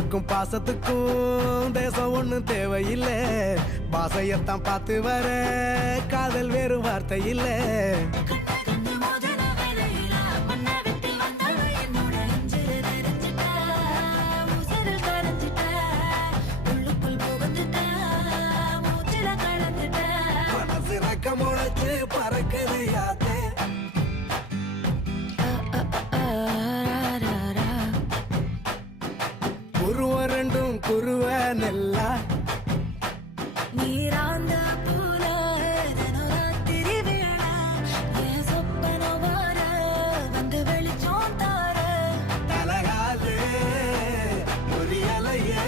பணத்துக்கும் பாசத்துக்கும் தேசம் ஒண்ணும் தேவையில்லை. பாசையத்தான் பார்த்து வர காதல் வேறு வார்த்தை இல்லை. முளைச்சு பறக்கதையாத்தே குருவ ரெண்டும் குருவ நெல்லா நீராந்த பூல ராத்திரி வேளா என் சொப்பன வார வந்து வெளிச்சம் தார தலகாலே ஒரு அலையே